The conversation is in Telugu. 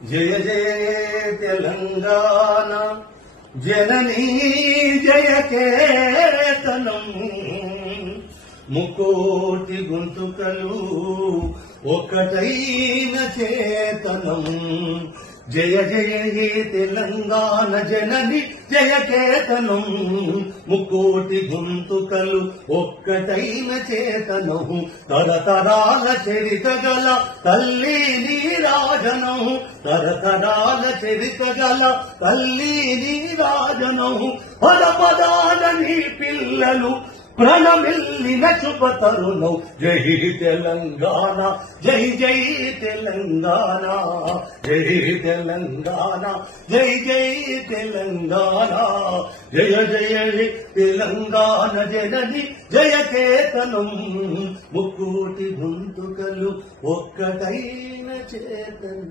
జయ జయ తెలంగాణ జననీ జయ కేతనం ముకోటి గొంతుకలు ఒకటైన చేతనం జయ జయ హే తెలంగాణ జనని జయ కేతనం ముకోటి గొంతుకలు ఒక్కటైన చేతనం తరతరాల చరిత గల తల్లి నీరాజనం తరతరాల చరిత గల తల్లి నీరాజనం పద పదాల నీ పిల్లలు ప్రణమిల్లిన శుభతరుణం జై తెలంగాణ జై జై తెలంగాణ జై తెలంగాణ జై జై తెలంగాణ జయ జయ తెలంగాణ జనని జయ కేతనం ముక్కోటి గొంతుకలు ఒక్కటైన చేతనం.